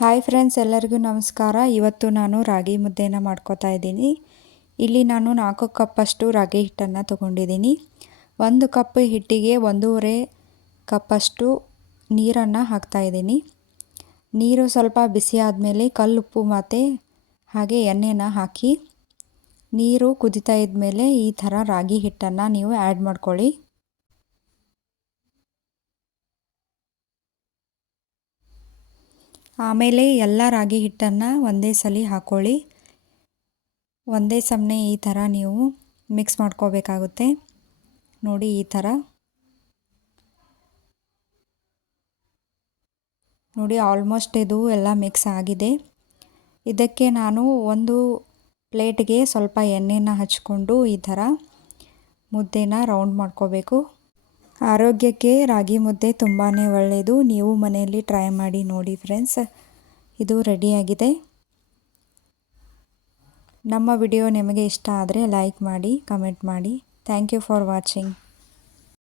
Hi friends, ಎಲ್ಲರಿಗೂ ನಮಸ್ಕಾರ. ಇವತ್ತು ನಾನು ರಾಗಿ ಮುದ್ದೆನ ಮಾಡ್ಕೋತಾ ಇದ್ದೀನಿ. ಇಲ್ಲಿ ನಾನು 4 ಕಪ್ಪಷ್ಟು ರಾಗಿ ಹಿಟ್ಟನ್ನು ತೊಗೊಂಡಿದ್ದೀನಿ. 1 ಕಪ್ ಹಿಟ್ಟಿಗೆ 1.5 ಕಪ್ಪಷ್ಟು ನೀರನ್ನು ಹಾಕ್ತಾಯಿದ್ದೀನಿ. ನೀರು ಸ್ವಲ್ಪ ಬಿಸಿ ಆದಮೇಲೆ ಕಲ್ಲುಪ್ಪು ಮತ್ತು ಹಾಗೆ ಎಣ್ಣೆನ ಹಾಕಿ ನೀರು ಕುದೀತಾ ಇದ್ಮೇಲೆ ಈ ಥರ ರಾಗಿ ಹಿಟ್ಟನ್ನು ನೀವು ಆ್ಯಡ್ ಮಾಡ್ಕೊಳ್ಳಿ. ಆಮೇಲೆ ಎಲ್ಲ ರಾಗಿ ಹಿಟ್ಟನ್ನು ಒಂದೇ ಸಲ ಹಾಕ್ಕೊಳ್ಳಿ. ಒಂದೇ ಸಮನೆ ಈ ಥರ ನೀವು ಮಿಕ್ಸ್ ಮಾಡ್ಕೋಬೇಕಾಗುತ್ತೆ. ನೋಡಿ, ಈ ಥರ ನೋಡಿ, ಆಲ್ಮೋಸ್ಟ್ ಇದು ಎಲ್ಲ ಮಿಕ್ಸ್ ಆಗಿದೆ. ಇದಕ್ಕೆ ನಾನು ಒಂದು ಪ್ಲೇಟ್ಗೆ ಸ್ವಲ್ಪ ಎಣ್ಣೆನ ಹಚ್ಕೊಂಡು ಈ ಥರ ಮುದ್ದೆನ ರೌಂಡ್ ಮಾಡ್ಕೋಬೇಕು. ಆರೋಗ್ಯಕ್ಕೆ ರಾಗಿ ಮುದ್ದೆ ತುಂಬಾ ಒಳ್ಳೆಯದು. ನೀವು ಮನೆಯಲ್ಲಿ ಟ್ರೈ ಮಾಡಿ ನೋಡಿ ಫ್ರೆಂಡ್ಸ್. ಇದು ರೆಡಿಯಾಗಿದೆ. ನಮ್ಮ ವಿಡಿಯೋ ನಿಮಗೆ ಇಷ್ಟ ಆದರೆ ಲೈಕ್ ಮಾಡಿ, ಕಮೆಂಟ್ ಮಾಡಿ. Thank you for watching.